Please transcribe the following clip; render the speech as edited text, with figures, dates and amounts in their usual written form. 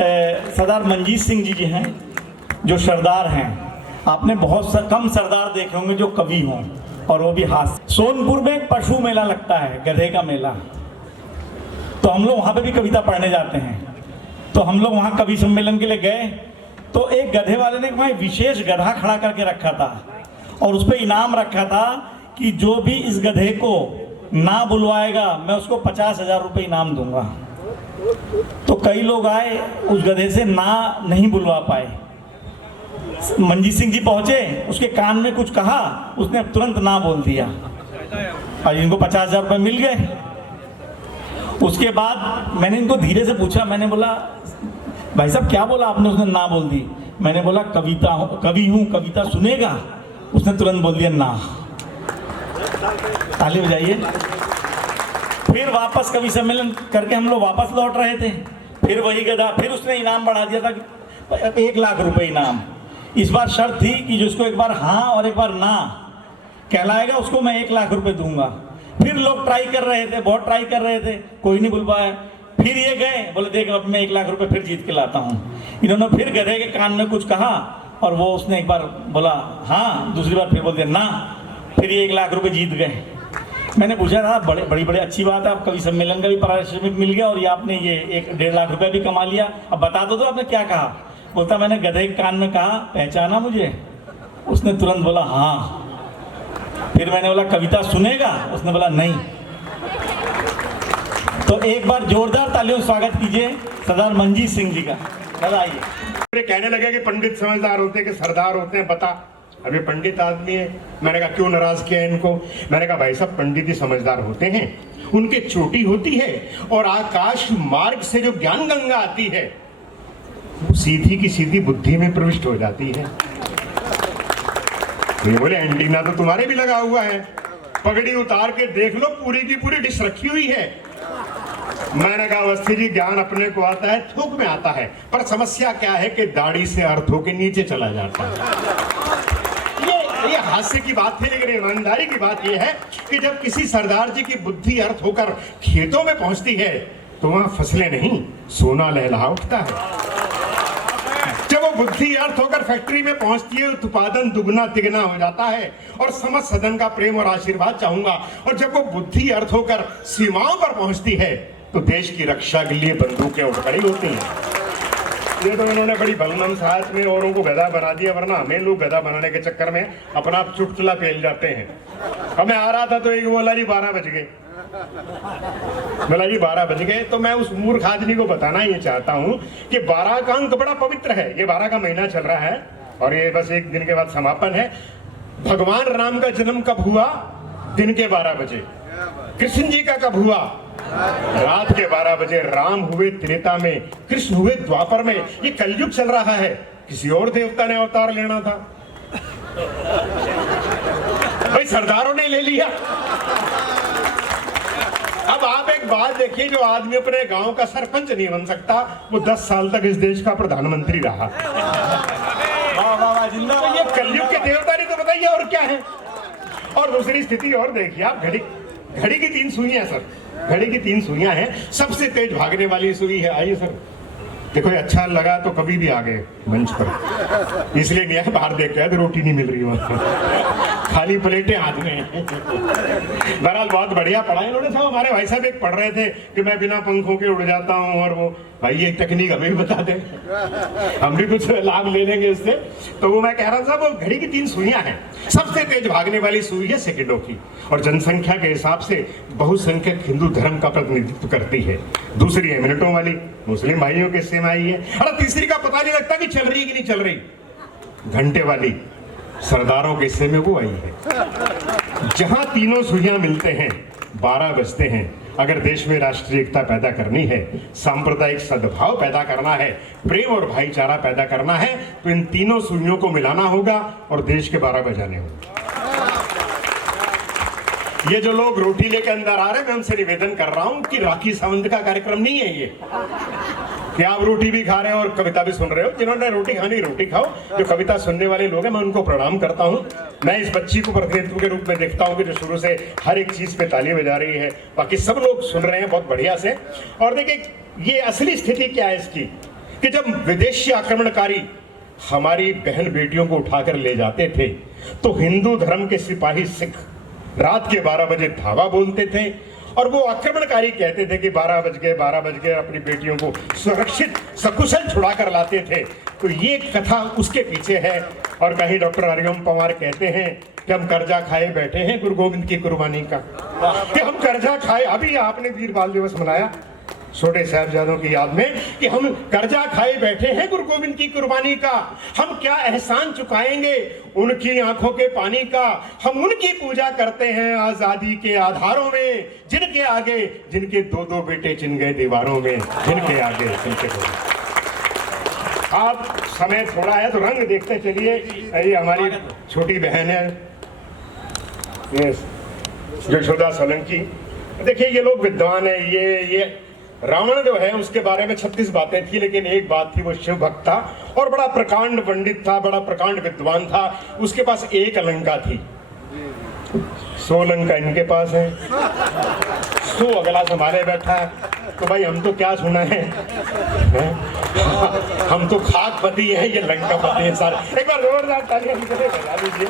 सरदार मंजीत सिंह जी हैं, जो सरदार हैं। आपने बहुत कम सरदार देखे होंगे जो कवि हों, और वो भी हास्य। सोनपुर में एक पशु मेला लगता है, गधे का मेला। तो हम लोग वहाँ पे भी कविता पढ़ने जाते हैं। तो हम लोग वहाँ कवि सम्मेलन के लिए गए, तो एक गधे वाले ने वहाँ विशेष गधा खड़ा करके रखा था, और उस पर इनाम रखा था कि जो भी इस गधे को ना बुलवाएगा मैं उसको 50,000 रुपये इनाम दूंगा। तो कई लोग आए, उस गधे से ना नहीं बुलवा पाए। मंजीत सिंह जी पहुंचे, उसके कान में कुछ कहा, उसने तुरंत ना बोल दिया, और इनको 50,000 रुपये मिल गए। उसके बाद मैंने इनको धीरे से पूछा, मैंने बोला भाई साहब क्या बोला आपने? उसने ना बोल दी। मैंने बोला कवि हूँ, कविता सुनेगा? उसने तुरंत बोल दिया ना। ताली बजाइए। फिर वापस कवि सम्मेलन करके हम लोग वापस लौट रहे थे, फिर वही गधा, फिर उसने इनाम बढ़ा दिया था 1 लाख रुपए इनाम। इस बार शर्त थी कि जिसको एक बार हाँ और एक बार ना कहलाएगा उसको मैं 1 लाख रुपए दूंगा। फिर लोग ट्राई कर रहे थे, बहुत ट्राई कर रहे थे, कोई नहीं बुल पाया। फिर ये गए, बोले देख अब मैं 1 लाख रुपए फिर जीत के लाता हूँ। इन्होंने फिर गधे के कान में कुछ कहा, और वो उसने एक बार बोला हाँ, दूसरी बार फिर बोल दिया ना, फिर ये 1 लाख रुपए जीत गए। मैंने पूछा था बड़ी अच्छी बात है, आप कवि सम्मेलन का भी पारिश्रमिक मिल गया, और ये आपने ये 1-1.5 लाख रुपए भी कमा लिया। अब बता दो तो आपने क्या कहा? बोलता मैंने गधे के कान में कहा पहचाना मुझे? उसने तुरंत बोला हाँ। फिर मैंने बोला कविता सुनेगा? उसने बोला नहीं। तो एक बार जोरदार तालियों से स्वागत कीजिए सरदार मंजीत सिंह जी का। आइए। कहने लगे कि पंडित समझदार होते हैं कि सरदार होते हैं, बता। अभी पंडित आदमी है। मैंने कहा क्यों नाराज किया इनको? मैंने कहा भाई साहब पंडित ही समझदार होते हैं, उनके चोटी होती है, और आकाश मार्ग से जो ज्ञान गंगा आती है वो सीधी की सीधी बुद्धि में प्रविष्ट हो जाती है। ये बोले एंटीना तो तुम्हारे भी लगा हुआ है, पगड़ी उतार के देख लो, पूरी की पूरी डिश रखी हुई है। मैंने कहा अवस्थी जी ज्ञान अपने को आता है, थोक में आता है, पर समस्या क्या है कि दाढ़ी से अर्थ होके नीचे चला जाता है। ये हास्य की बात है, लेकिन ईमानदारी की बात यह है कि जब किसी सरदार जी की बुद्धि अर्थ होकर खेतों में पहुंचती है तो वहां फसलें नहीं सोना लहला उठता है। जब वो बुद्धि अर्थ होकर फैक्ट्री में पहुंचती है उत्पादन दुगना तिगना हो जाता है, और समस्त सदन का प्रेम और आशीर्वाद चाहूंगा। और जब वो बुद्धि अर्थ होकर सीमाओं पर पहुंचती है तो देश की रक्षा के लिए बंदूकें उठ खड़ी होती हैं। ये तो इन्होंने बड़ी भलमन साथ में औरों को गधा बना दिया, वरना हमें लोग गधा बनाने के चक्कर में अपना चुटकुला फेल जाते हैं। हमें आ रहा था तो एक बोला जी 12 बज गए, बोला जी 12 बज गए। तो मैं उस मूर्ख आदमी को बताना ये चाहता हूं कि 12 का अंक बड़ा पवित्र है। ये 12 का महीना चल रहा है और ये बस एक दिन के बाद समापन है। भगवान राम का जन्म कब हुआ? दिन के 12 बजे। कृष्ण जी का कब हुआ? रात के 12 बजे। राम हुए त्रेता में, कृष्ण हुए द्वापर में। ये कलयुग चल रहा है, किसी और देवता ने अवतार लेना था, भाई सरदारों ने ले लिया। अब आप एक बात देखिए, जो आदमी अपने गांव का सरपंच नहीं बन सकता, वो 10 साल तक इस देश का प्रधानमंत्री रहा। तो ये कलयुग के देवता ने तो बताइए और क्या है। और दूसरी स्थिति और देखिए आप, घड़ी की 3 सुइयां सर, घड़ी की 3 सुइयां हैं। सबसे तेज भागने वाली सुई है, आइए सर देखो, ये अच्छा लगा तो कभी भी आ गए मंच पर, इसलिए नहीं है बाहर देख के तो रोटी नहीं मिल रही वहां, खाली प्लेटें हाथ में। बहरहाल बहुत बढ़िया पढ़ा इन्होंने। सब हमारे भाई साहब एक पढ़ रहे थे कि मैं बिना पंखों के उड़ जाता हूँ, और वो भाई ये टेक्निक हमें भी बता दे, हम भी कुछ लाभ ले लेंगे इससे। तो वो मैं कह रहा था, वो घड़ी की 3 सुइयां हैं। सबसे तेज भागने वाली सुई है सेकंडों की, और जनसंख्या के हिसाब से बहुसंख्यक हिंदू धर्म का प्रतिनिधित्व करती है। दूसरी है मिनटों वाली, मुस्लिम भाइयों के हिस्से में आई है। और तीसरी का पता नहीं लगता कि चल रही कि नहीं चल रही, घंटे वाली, सरदारों के हिस्से में वो आई है। जहां तीनों सुइयां मिलते हैं 12 बजते हैं। अगर देश में राष्ट्रीय एकता पैदा करनी है, सांप्रदायिक सद्भाव पैदा करना है, प्रेम और भाईचारा पैदा करना है, तो इन तीनों सुइयों को मिलाना होगा और देश के 12 बजाने होंगे। ये जो लोग रोटी लेकर अंदर आ रहे हैं, मैं उनसे निवेदन कर रहा हूं कि राखी सावंत का कार्यक्रम नहीं है ये, कि आप रोटी भी खा रहे हो और कविता भी सुन रहे हो। जिन्होंने रोटी खानी रोटी खाओ, जो कविता सुनने वाले लोग हैं मैं उनको प्रणाम करता हूं। मैं इस बच्ची को प्रतिनिधित्व के रूप में देखता हूं कि जो शुरू से हर एक चीज पे ताली बजा रही है, बाकी सब लोग सुन रहे हैं बहुत बढ़िया से। और देखिए ये असली स्थिति क्या है इसकी, कि जब विदेशी आक्रमणकारी हमारी बहन बेटियों को उठाकर ले जाते थे तो हिंदू धर्म के सिपाही सिख रात के 12 बजे धावा बोलते थे और वो आक्रमणकारी कहते थे कि 12 बज गए अपनी बेटियों को सुरक्षित सकुशल छुड़ा कर लाते थे। तो ये कथा उसके पीछे है। और कहीं डॉक्टर हरिओम पंवार कहते हैं कि हम कर्जा खाए बैठे हैं गुरु गोविंद की कुर्बानी का, कि हम कर्जा खाए। अभी आपने वीर बाल दिवस मनाया छोटे साहबजादों की याद में कि हम कर्जा खाए बैठे हैं गुरु गोविंद की कुर्बानी का। हम क्या एहसान चुकाएंगे उनकी आंखों के पानी का। हम उनकी पूजा करते हैं आजादी के आधारों में, जिनके आगे जिनके 2-2 बेटे चिन गए दीवारों में, जिनके आगे जिनके आप समय थोड़ा है तो रंग देखते चलिए। ये हमारी छोटी बहन है यशोदा सोलंकी। देखिए ये लोग विद्वान है। ये रावण जो है उसके बारे में 36 बातें थी, लेकिन एक बात थी, वो शिव भक्त था और बड़ा प्रकांड पंडित था, बड़ा प्रकांड विद्वान था। उसके पास एक अलंका थी, 100 लंका इनके पास है, 100 अगला संभाले बैठा है। तो भाई हम तो क्या सुना है, हम तो खाकपति हैं, ये लंकापति है सारे। एक बार जोरदार तालियां बजा दीजिए।